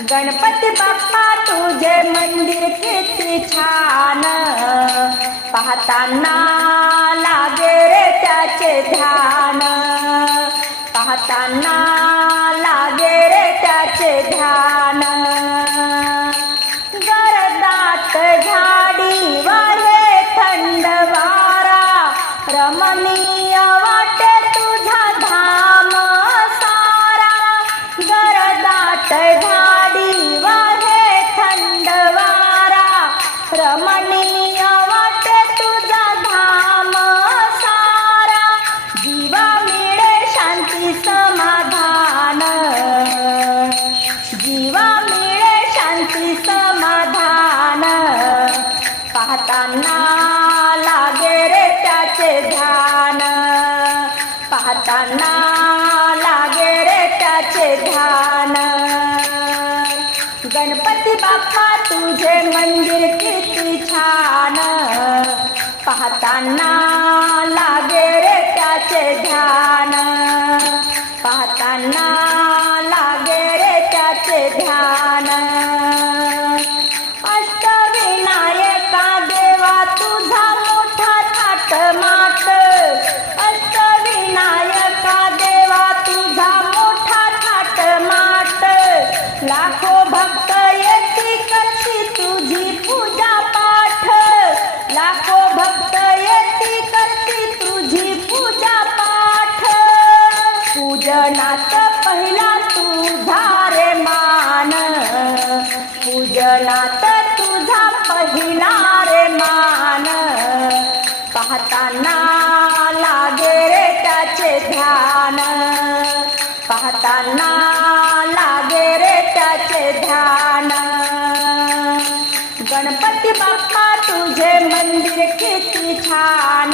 गणपती बाप्पा तुझे मंदिर किती छान. पाहताना लागे रे त्याचे ध्यान. पाहताना पाहताना लागे रे त्याचे ध्यान. पाहताना लागे रे त्याचे ध्यान. गणपती बाप्पा तुझे मंदिर किती छान. पाहताना लागे रे त्याचे ध्यान. पाहताना पूजनात पहिला तुझा रे मान. पूजनात तुझा पहिला रे मान. पाहताना लागे रे त्याचे ध्यान. पाहताना लागे रे त्याचे ध्यान. गणपती बाप्पा तुझे मंदिर किती छान.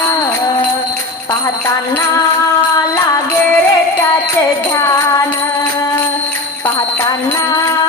पाहताना ला ध्यान पाहताना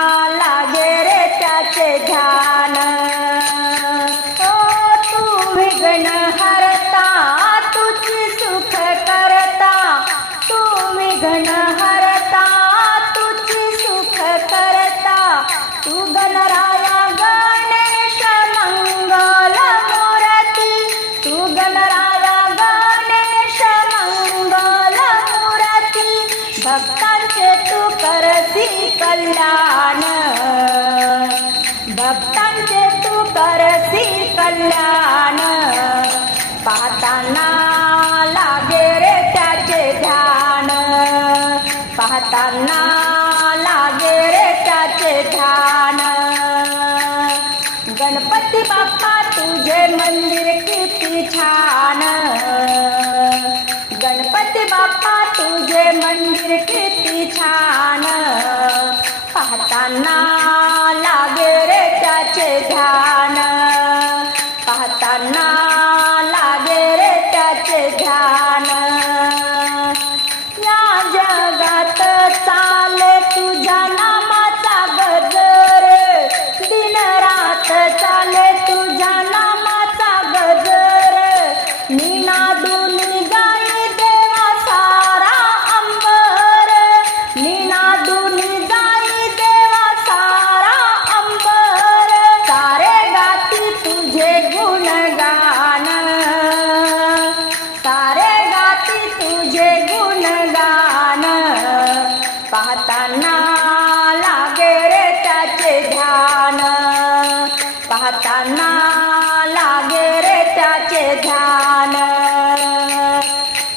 ज्ञान.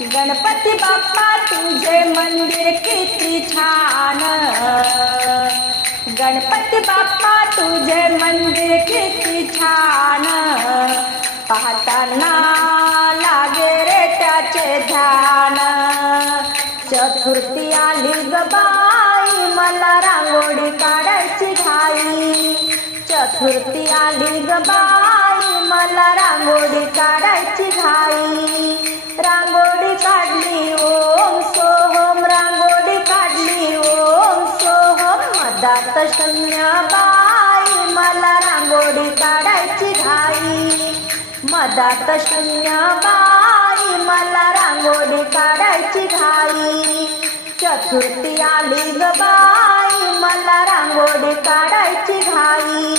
गणपती बाप्पा तुझे मंदिर किती छान. गणपती बाप्पा तुझे मंदिर किती छान. पाहताना लागे रे त्याचे ध्यान. चतुर्थी आली ग मला रांगोळी काढायची घाई. चतुर्थी आली ग बाई मला रांगोळी काढायची घाई. रांगोळी काढली ओम सोहम. रांगोळी काढली ओम सोहम. मदात शून्य बाई मला रांगोळी काढायची घाई. मदात शून्य बाई मला रांगोळी काढायची घाई. चतुर्थी आली ग बाई मला रांगोळी काढायची घाई.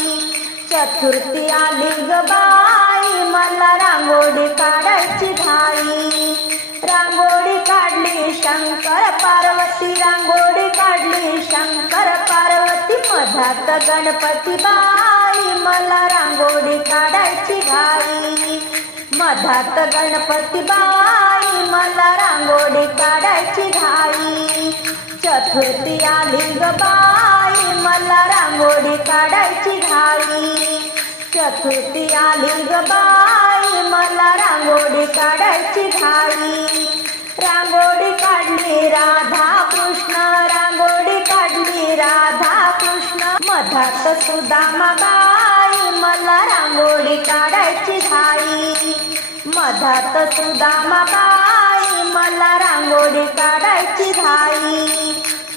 चतुर्थी आली ग बाई मला रांगोळी काढायची घाई. रांगोळी काढली शंकर पार्वती रांगोळी काढली शंकर पार्वती. मधात गणपती बाई मला रांगोळी काढायची घाई. मधात गणपती बाई मला रांगोळी काढायची घाई. चतुर्थी आली ग बाई मला रांगोळी काढायची घाई. चतुर्थी आली ग बाई मला रांगोळी काढायची घाई. रांगोळी काढली राधा कृष्ण रांगोळी काढली राधा कृष्ण मधात सुदामा बाई मला रांगोळी काढायची झाली मधात सुदामा बाई मला रांगोळी काढायची झाली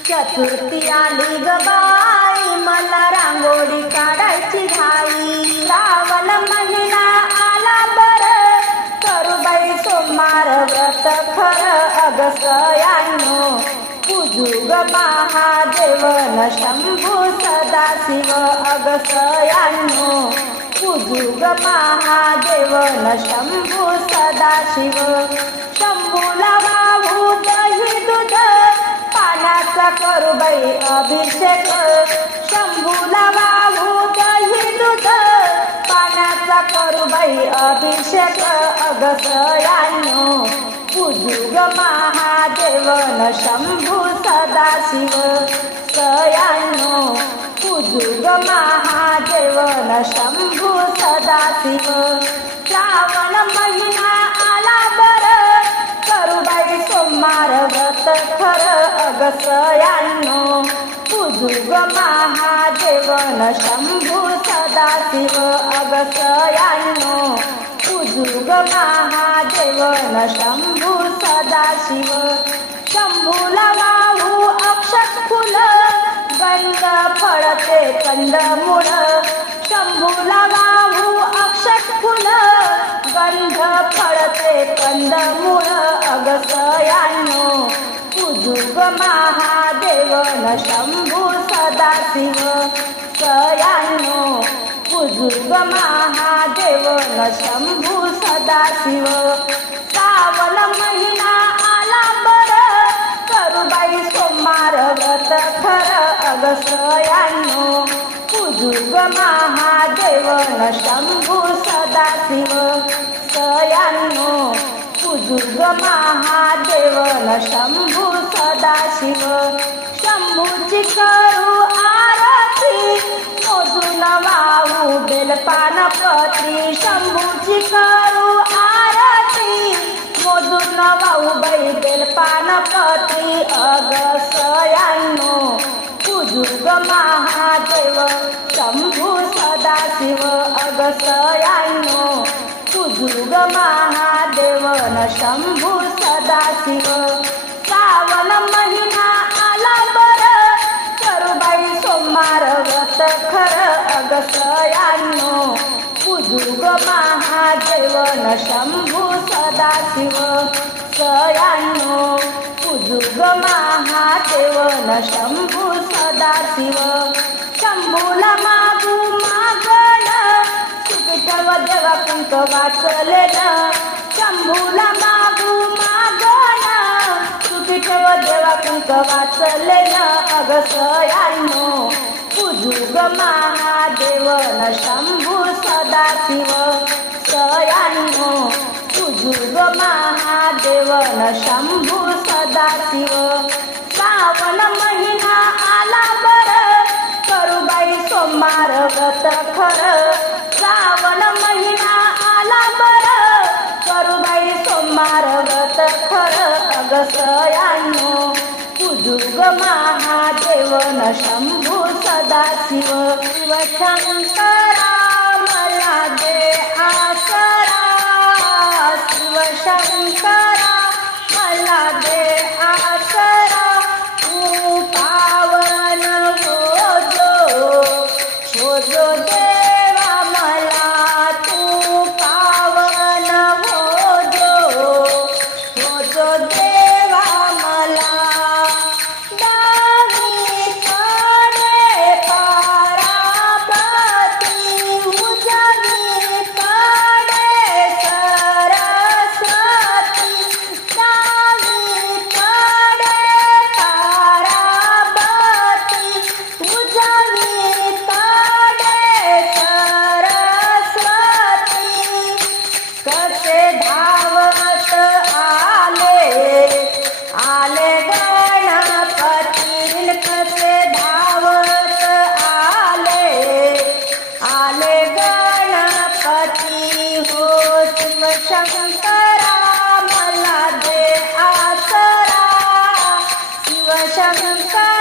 चतुर्थी आली ग बाई मला रांगोळी काढायची झाली रावण महिना आला बर करू बाई सोमार व्रत खर अगसयानो सयानो ग महादेवन शंभू सदाशिव अगसयानो पूजू ग महादेवन शंभू सदाशिव. शंभूला वाहू दही दूध पाण्याचा करू बाई अभिषेक. शंभूला वाहू दही दूध पाण्याचा करू बाई अभिषेक. अगसयानो पूजू महादेवन शंभू सदाशिव सयानो। पूजू महादेवन शंभू सदाशिव। श्रावण महिना आला बर करुबाई सोमवार व्रत खर अग सयानो। ग महादेवन शंभू सदाशिव अग सयानो। ग महादेवन शंभू सदाशिव शंभूला वाहू अक्षत फुल गंध फळते कंदमुळ. शंभूला वाहू अक्षत फुल गंध फळते कंदमुळ. अगसयानो पूजू महादेव महादेवन शंभू सदाशिव सयानो पूजू महादेव न शंभू सदाशिव श्रावण महिना आला बर. करुबाई सोमार व्रत खर अगसयानो पूजू महादेव न शंभू सदाशिव सयानो पूजू महादेव न शंभू सदाशिव शंभूची करू वाहू बेलपान पत्री शंभूची करू आरती. मोजून वाहू बाई बेलपान पत्री अगसयानो सुजुग महादेव शंभू सदाशिव अगसयानो पूजू महादेव न शंभू सदाशिव. अगसयानो पुजुग ग महादेवन शंभू सदाशिव। सयानो पुजुग ग महादेवन शंभू सदाशिव। शंभूला मागू मागल सुपिठव देवा कुंक वाचलेल। शंभूला मागू मागल सुपिठव देवा कुंक वाचलेल अगसयानो पूजू महादेव न शंभू सदाशिव सयानो हो, पूजू महादेव न शंभू सदाशिव श्रावण महिना आला बर करुबाई सोमार व्रत खर. श्रावण महिना आला बर करुबाई सोमार व्रत खर. अगसयानो हो, पूजू महादेव न शंभू Santa. 沙滩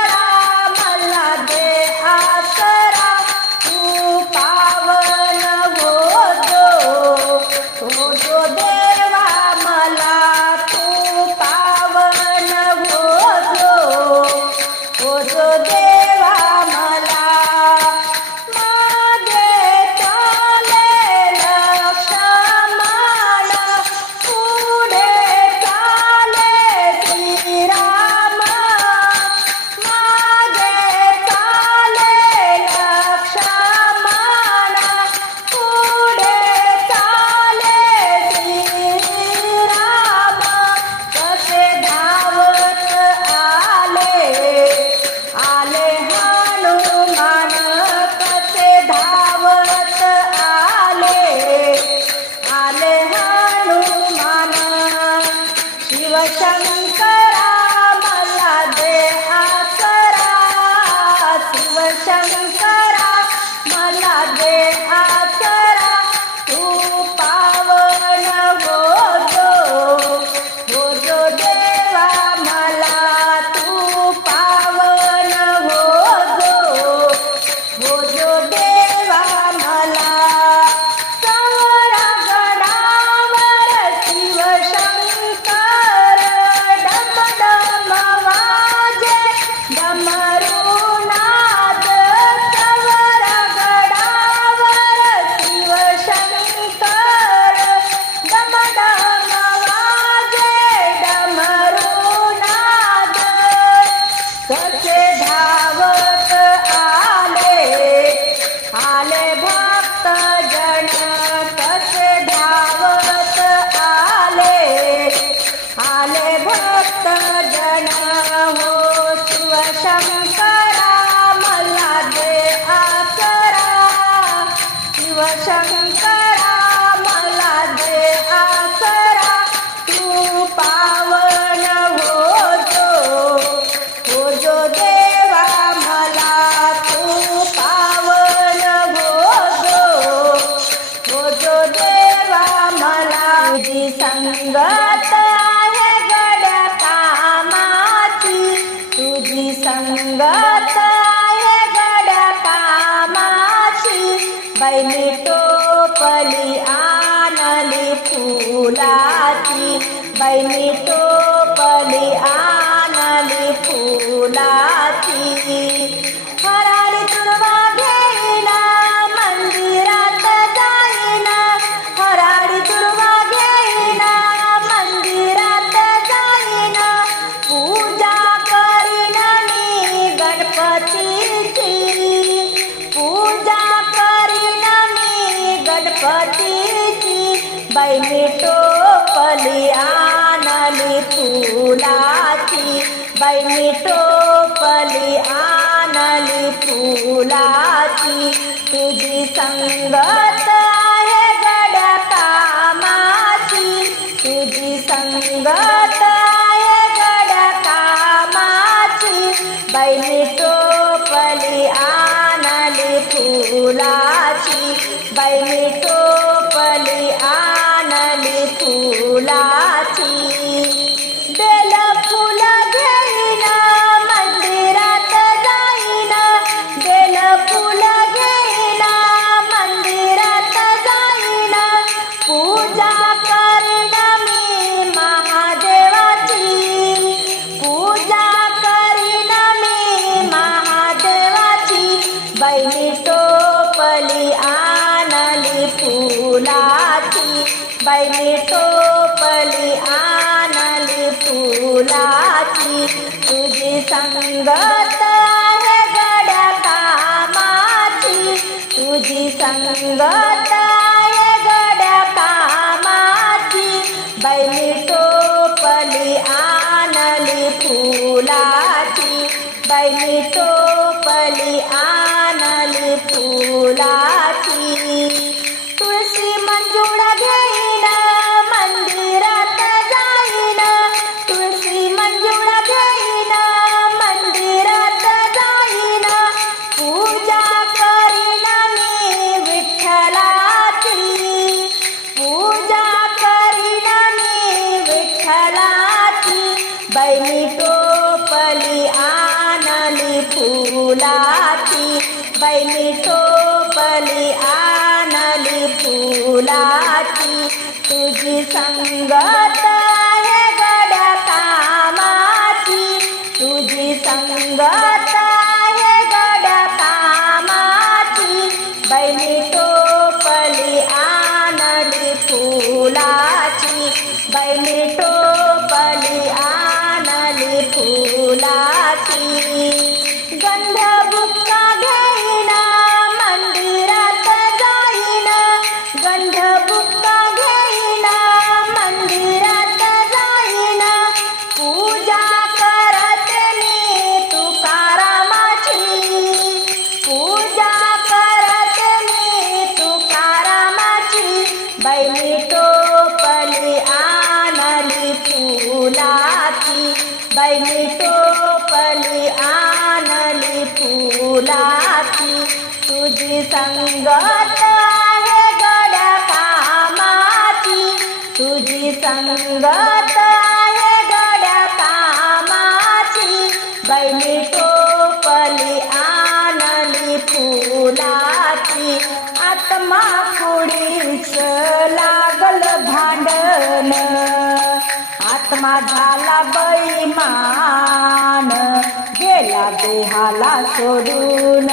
que 감사합니다. बैली टोपली आणली फुलाची. तुझी संगत हे गड कामाची. तुझी संगत 상가 गत आहे गड्या कामाची तुझी संगत आहे गड्या कामाची. बैली टोपली आणली फुलाची. आत्मा पुढीच लागल भांडण. आत्मा झाला बैमान. गेला देहाला सोडून.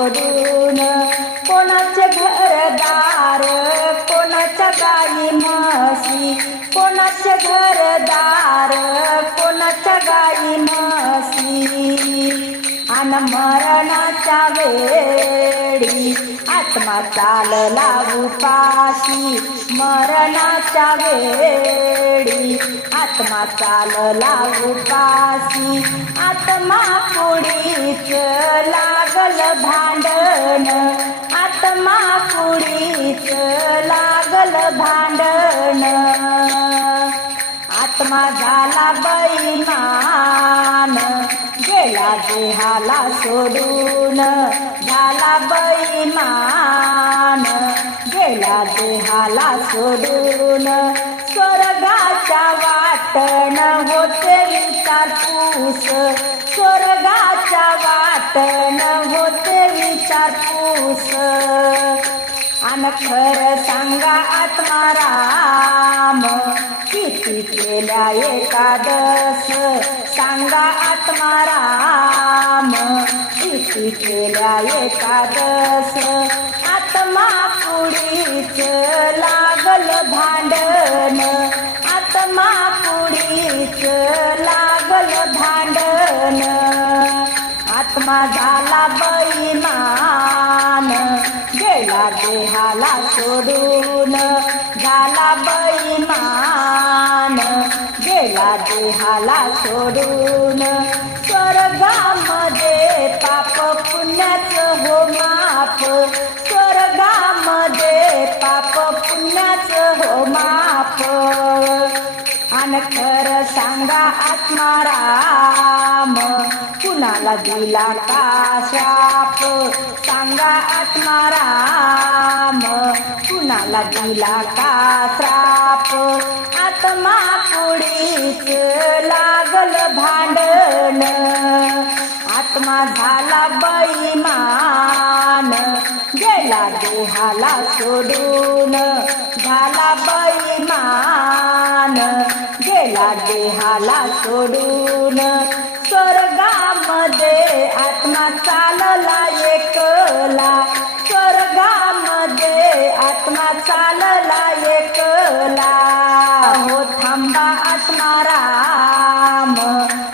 सोडून कोणाचे घरदार कोणाच्या गाई म्हशी कोणाचे घरदार कोणाच्या गाई म्हशी. अन मरणाच्या वेळी आत्मा चालला उपाशी मरणाच्या वेळी आत्मा चालला उपाशी आत्मा पुढीच लागल भांडण. आत्मा पुढीच लागल भांडण. आत्मा झाला बैमा गेला देहाला सोडून झाला बैमान. गेला देहाला सोडून स्वर्गाच्या वाटण होते विचारपूस स्वर्गाच्या वाटण होते विचारपूस खरं सांगा आत्माराम केल्या एकादस. सांगा आत्माराम किती केल्या एकादस. आत्मा पुढीच लागल भांडण. आत्मा पुढीच लागल भांडण. आत्मा झाला बैमान गेला देहाला सोडून. झाला या देहाला सोडून स्वर्गामध्ये पाप पुण्याचं हो माप स्वर्गामध्ये पाप पुण्याचं हो माप अन खरं सांगा आत्माराम कुणाला दिला का शाप सांगा आत्माराम. कुणाला दिला का श्राप आत्मा पुढीच लागल भांडण. आत्मा झाला बैमान. गेला देहाला सोडून. झाला बैमान गेला देहाला सोडून. स्वर्गामध्ये आत्मा चालला एकला. स्वर्गामध्ये आत्मा चालला एकला. हो थांबा आत्माराम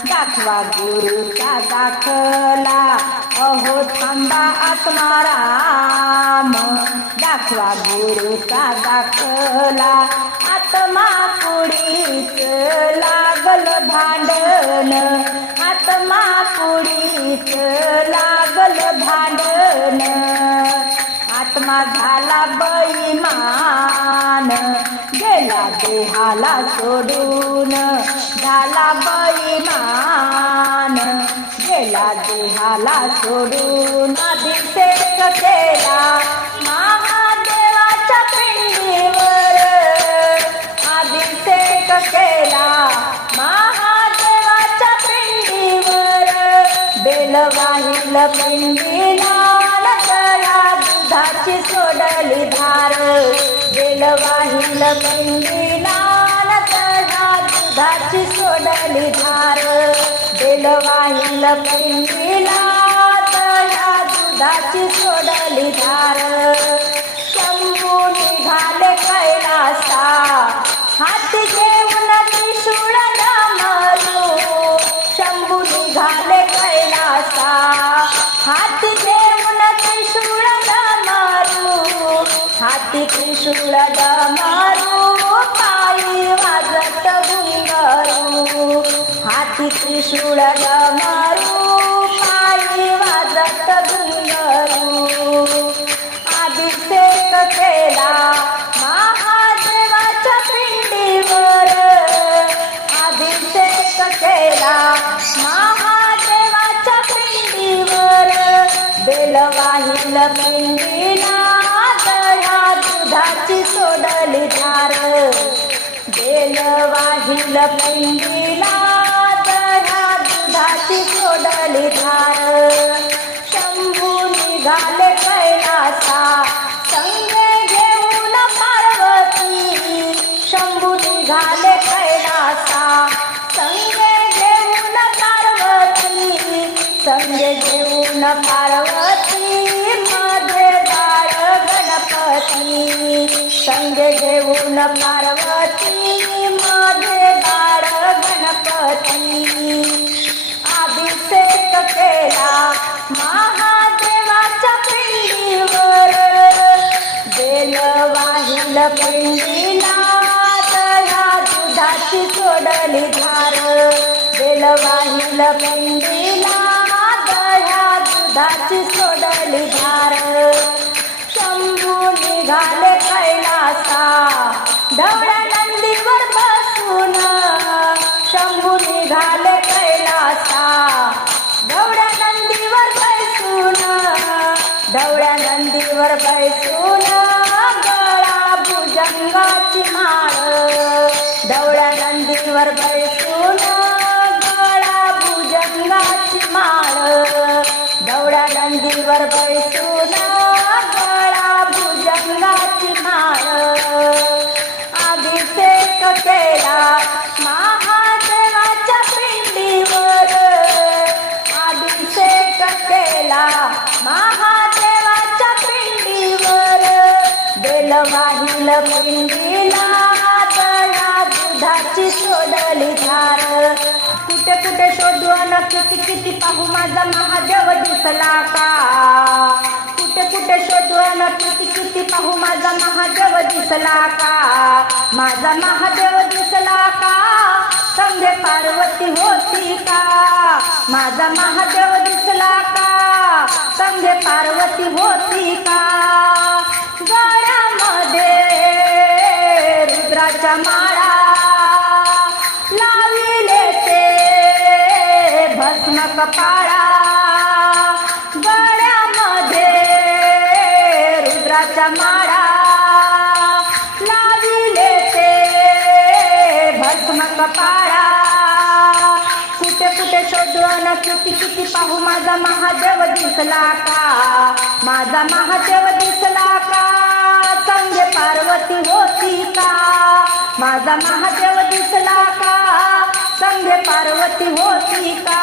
दाखवा गुरुचा दाखला. अहो थांबा आत्माराम दाखवा गुरुचा दाखला. आत्मा लागल भांडण. आत्मा पुढीच लागल भांडण. आत्मा झाला बैमान. गेला देहाला सोडून. झाला बैमान. गेला देहाला सोडून. दिसे केला महादेवाच्या पिंडीवर. आदिसे केला वाहिल पिंडीला तया दुधाची सोडली धार बेल वाहिल पिंडीला तया दुधाची सोडली धार बेल वाहिल पिंडीला तया दुधाची सोडली धार शंभू निघाले कैलासा हाती हाती त्रिशूळ मारू पायी वाजत गुंगारू हाती त्रिशूळ मारू पायी वाजत गुंगारू आधी सेत केला महादेवाच्या पिंडीवर. आधी सेत केला महादेवाच्या पिंडीवर. बेल वाहिल पिंडीला दुधाची सोडली धार. बेल वाहिल पिंडीला दह्या दुधाची सोडली धार. शंभू निघाले कैलासा संगे घेऊन पार्वती. शंभू निघाले कैलासा संगे घेऊन पार्वती. संगे घेऊन पार्वती. संग घेऊन पार्वती माझे बाळ गणपती. अभिषेक केला महादेवाच्या पिंडीवर. बेल वाहिल पिंडीला तया दुधाची सोडली धार. बेल वाहिल पिंडीला दह्या दुधाची सोडली धार. निघाले कैलासा. धवळ्या नंदीवर बसून शंभू निघाले वाहिल पिंडीला दया दुधाची सोडली धार. कुठे कुठे शोधू अन किती किती पाहू माझा महादेव दिसला का? कुठे कुठे शोधू अन किती किती पाहू माझा महादेव दिसला का? माझा महादेव दिसला का? संघे पार्वती होती का? माझा महादेव दिसला का? संघे पार्वती होती का? गाड्यामध्ये रुद्राच्या माळा लाविले ते भस्म कपाळा. गळ्यामध्ये रुद्राच्या माळा लाविले ते भस्म कपाळा. कुठे कुठे शोधून किती किती पाहू माझा महादेव दिसला का? माझा महादेव दिसला का? संगे पार्वती होती का? माझा महादेव दिसला का? संगे पार्वती होती का?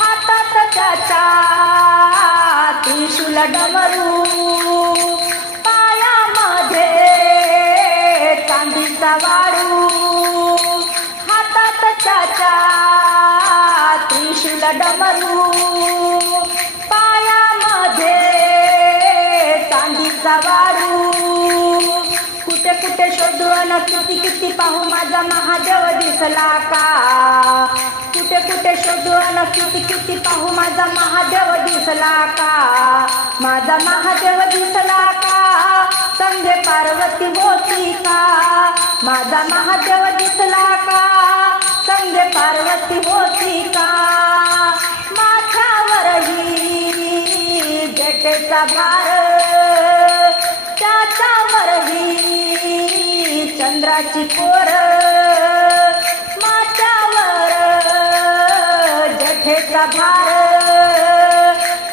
हातात त्याचा त्रिशूल डमरू. पायामध्ये चांदीचा वाळू हातात त्याचा त्रिशूल डमरू. पायामध्ये चांदीचा वाळू कुठे कुठे शोधू अन किती किती पाहू माझा महादेव दिसला का? कुठे कुठे शोधू अन किती किती पाहू माझा महादेव दिसला का? माझा महादेव दिसला का? संगे पार्वती होती का? माझा महादेव दिसला का? संगे पार्वती होती का? माथ्यावरही जटेचा भा चंद्राची पोर माथ्यावर जठेचा भार.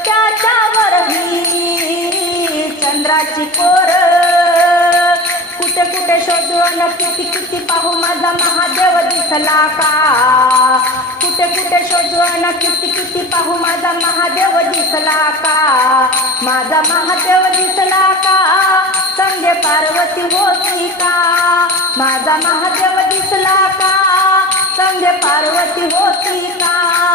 त्याच्यावरही चंद्राची पोर. कुठे कुठे शोधू न किती किती पाहू माझा महादेव दिसला का? कुठे कुठे शोधू अन किती किती पाहू माझा महादेव दिसला का? माझा महादेव दिसला का? संगे पार्वती होती का? माझा महादेव दिसला का? संगे पार्वती होती का?